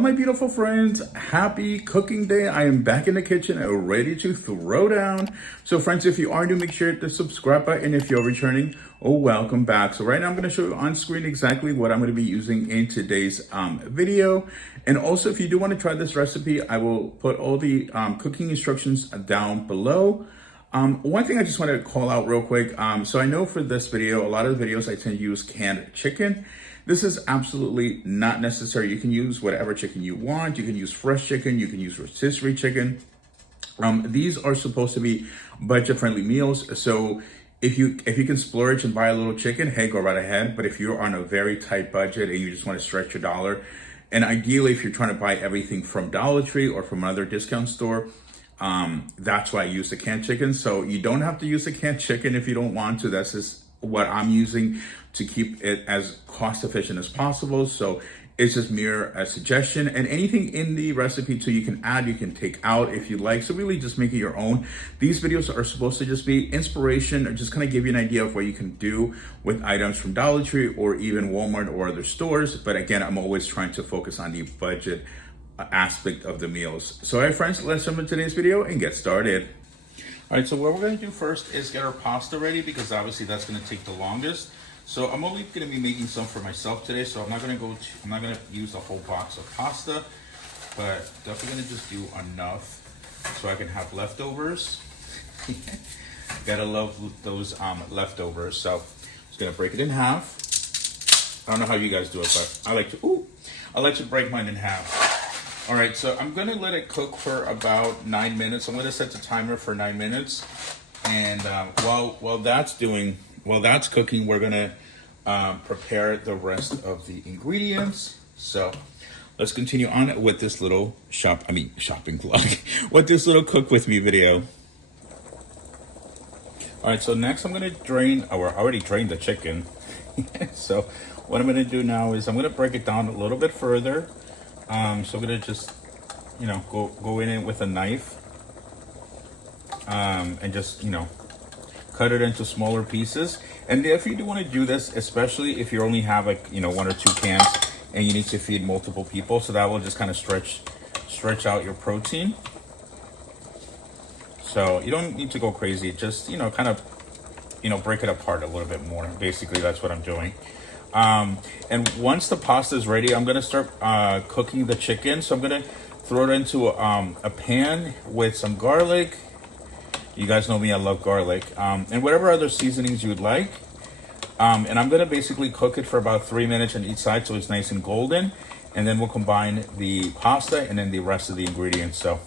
My beautiful friends, happy cooking day. I am back in the kitchen and ready to throw down. So friends, if you are new, make sure to hit the subscribe button. If you're returning, welcome back. So right now I'm going to show you on screen exactly what I'm going to be using in today's video. And also, if you do want to try this recipe, I will put all the cooking instructions down below. One thing I just want to call out real quick. So I know for this video, a lot of the videos I tend to use canned chicken. This is absolutely not necessary. You can use whatever chicken you want. You can use fresh chicken. You can use rotisserie chicken. These are supposed to be budget-friendly meals. So if you can splurge and buy a little chicken, hey, go right ahead. But if you're on a very tight budget and you just want to stretch your dollar, and ideally if you're trying to buy everything from Dollar Tree or from another discount store, that's why I use the canned chicken. So you don't have to use the canned chicken if you don't want to. That's just what I'm using to keep it as cost efficient as possible. So it's just mere a suggestion, and anything in the recipe too you can add, you can take out if you like. So really just make it your own. These videos are supposed to just be inspiration or just kind of give you an idea of what you can do with items from Dollar Tree or even Walmart or other stores. But again, I'm always trying to focus on the budget aspect of the meals. So all right friends, let's jump into today's video and get started. All right, so what we're going to do first is get our pasta ready, because obviously that's going to take the longest. So I'm only going to be making some for myself today, so I'm not going to use a whole box of pasta, but definitely going to just do enough so I can have leftovers. Gotta love those leftovers. So I'm just going to break it in half. I don't know how you guys do it, but I like to break mine in half. All right, so I'm gonna let it cook for about 9 minutes. I'm gonna set the timer for 9 minutes, and while that's cooking, we're gonna prepare the rest of the ingredients. So let's continue on with this little shopping vlog, with this little cook with me video. All right, so next I'm gonna drain. I already drained the chicken. So what I'm gonna do now is I'm gonna break it down a little bit further. So I'm gonna just, go in it with a knife, and just, cut it into smaller pieces. And if you do want to do this, especially if you only have like, 1 or 2 cans and you need to feed multiple people, so that will just kind of stretch out your protein. So you don't need to go crazy. Just, kind of, break it apart a little bit more. Basically, that's what I'm doing. And once the pasta is ready, I'm going to start cooking the chicken. So I'm going to throw it into a pan with some garlic. You guys know me, I love garlic. And whatever other seasonings you would like. And I'm going to basically cook it for about 3 minutes on each side so it's nice and golden. And then we'll combine the pasta and then the rest of the ingredients. So,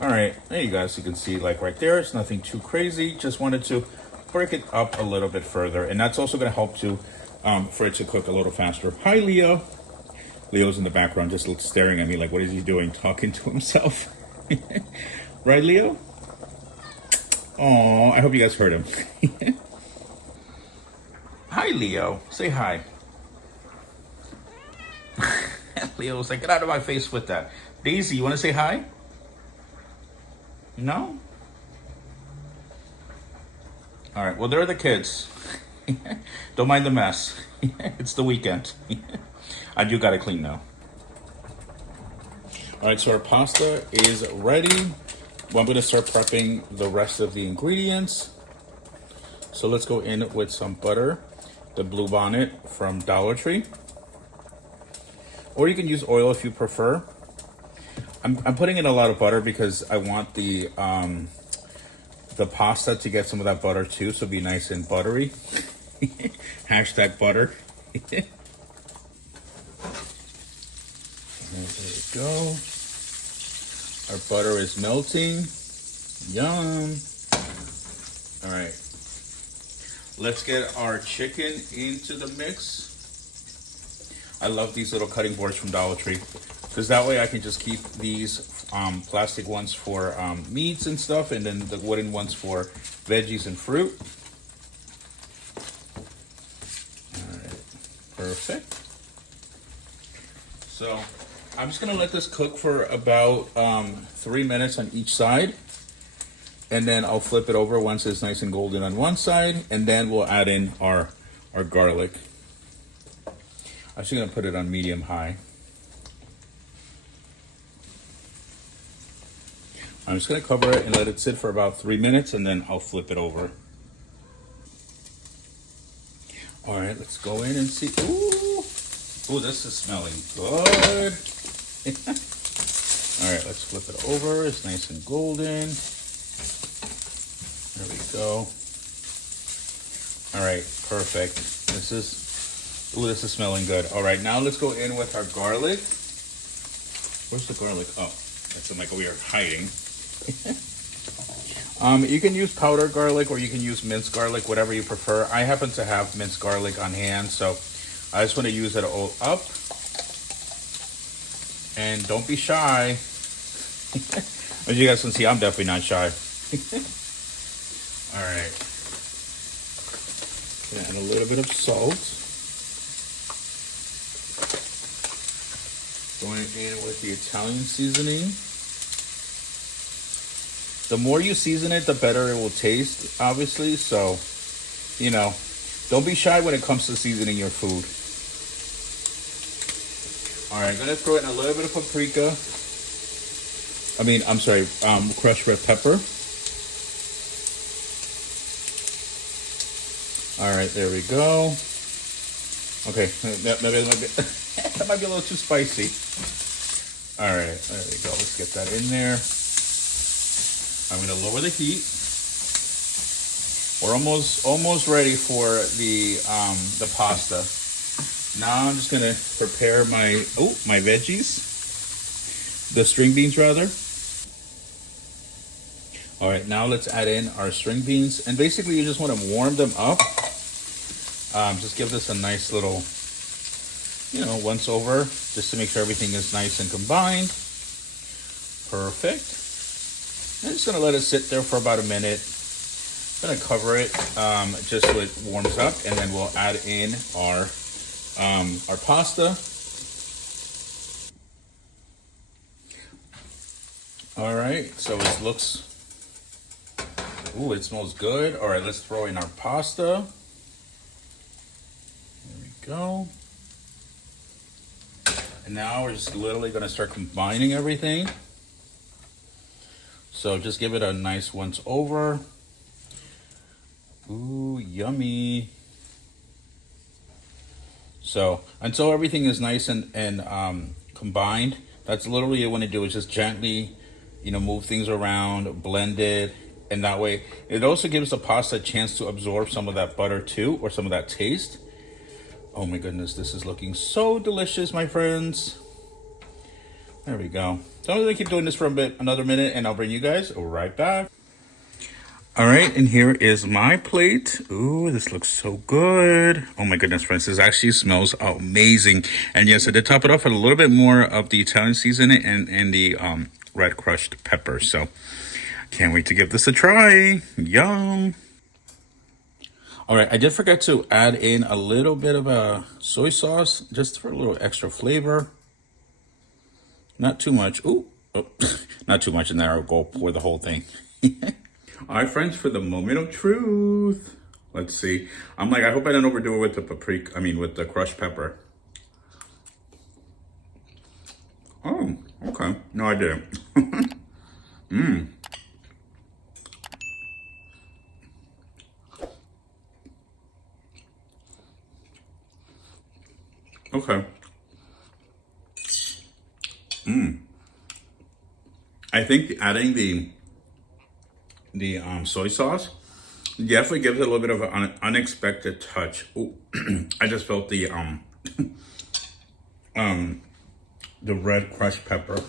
all right, there you guys, you can see like right there, it's nothing too crazy. Just wanted to break it up a little bit further. And that's also going to help to for it to cook a little faster. Hi, Leo. Leo's in the background just staring at me like, what is he doing? Talking to himself. Right, Leo? Oh, I hope you guys heard him. Hi, Leo. Say hi. Leo's like, get out of my face with that. Daisy, you want to say hi? No? All right, well, there are the kids. Don't mind the mess. It's the weekend. I do gotta clean now. All right, so our pasta is ready. Well, I'm gonna start prepping the rest of the ingredients. So let's go in with some butter, the Blue Bonnet from Dollar Tree. Or you can use oil if you prefer. I'm putting in a lot of butter because I want the pasta to get some of that butter too, so be nice and buttery. Hashtag butter. There we go. Our butter is melting. Yum. All right. Let's get our chicken into the mix. I love these little cutting boards from Dollar Tree, because that way I can just keep these plastic ones for meats and stuff, and then the wooden ones for veggies and fruit. All right, perfect. So I'm just gonna let this cook for about 3 minutes on each side, and then I'll flip it over once it's nice and golden on one side, and then we'll add in our garlic. I'm actually gonna put it on medium high. I'm just gonna cover it and let it sit for about 3 minutes, and then I'll flip it over. All right, let's go in and see. Ooh, this is smelling good. All right, let's flip it over. It's nice and golden. There we go. All right, perfect. This is smelling good. All right, now let's go in with our garlic. Where's the garlic? Oh, that's in like over here hiding. You can use powdered garlic or you can use minced garlic, whatever you prefer. I happen to have minced garlic on hand, so I just want to use it all up. And don't be shy. As you guys can see, I'm definitely not shy. All right. And a little bit of salt. Going in with the Italian seasoning. The more you season it, the better it will taste, obviously. So, you know, don't be shy when it comes to seasoning your food. All right, I'm gonna throw in a little bit of paprika. Crushed red pepper. All right, there we go. Okay, that might be a little too spicy. All right, there we go. Let's get that in there. I'm gonna lower the heat. We're almost ready for the pasta. Now I'm just gonna prepare my veggies, the string beans rather. All right, now let's add in our string beans, and basically you just want to warm them up. Just give this a nice little, once over, just to make sure everything is nice and combined. Perfect. I'm just gonna let it sit there for about a minute. I'm gonna cover it just so it warms up, and then we'll add in our pasta. All right, so it looks. Ooh, it smells good. All right, let's throw in our pasta. There we go. And now we're just literally gonna start combining everything. So just give it a nice once over. Ooh, yummy. So until everything is nice and combined, that's literally what you want to do, is just gently, move things around, blend it. And that way, it also gives the pasta a chance to absorb some of that butter too, or some of that taste. Oh my goodness, this is looking so delicious, my friends. There we go. So I'm gonna keep doing this for another minute, and I'll bring you guys right back. All right, and here is my plate. Ooh, this looks so good. Oh my goodness, friends, this actually smells amazing. And yes, I did top it off with a little bit more of the Italian seasoning and the red crushed pepper. So can't wait to give this a try. Yum. All right, I did forget to add in a little bit of a soy sauce, just for a little extra flavor. Not too much. Ooh, oh, not too much, and then I'll go pour the whole thing. All right, friends, for the moment of truth. Let's see. I hope I didn't overdo it with the paprika. With the crushed pepper. Oh, okay. No, I didn't. Okay. I think adding the soy sauce definitely gives it a little bit of an unexpected touch. Ooh, I just felt the red crushed pepper.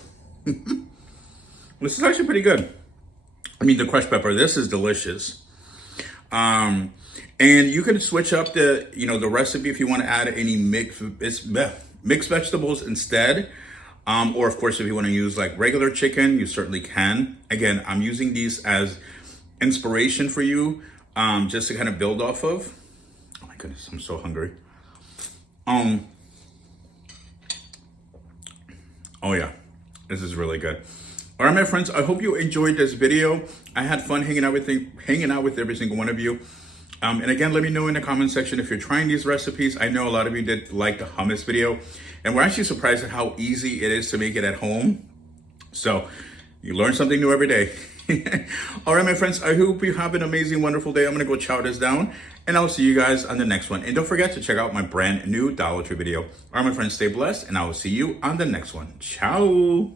This is actually pretty good. The crushed pepper. This is delicious. And you can switch up the recipe if you want to add any mixed vegetables instead. Or of course, if you want to use like regular chicken, you certainly can. Again, I'm using these as inspiration for you, just to kind of build off of. Oh my goodness, I'm so hungry. Oh yeah, this is really good. All right, my friends, I hope you enjoyed this video. I had fun hanging out with every single one of you. And again, let me know in the comment section if you're trying these recipes. I know a lot of you did like the hummus video, and we're actually surprised at how easy it is to make it at home. So You learn something new every day. All right, my friends, I hope you have an amazing, wonderful day. I'm going to go chow this down, and I'll see you guys on the next one. And don't forget to check out my brand new Dollar Tree video. All right, my friends, stay blessed, and I will see you on the next one. Ciao.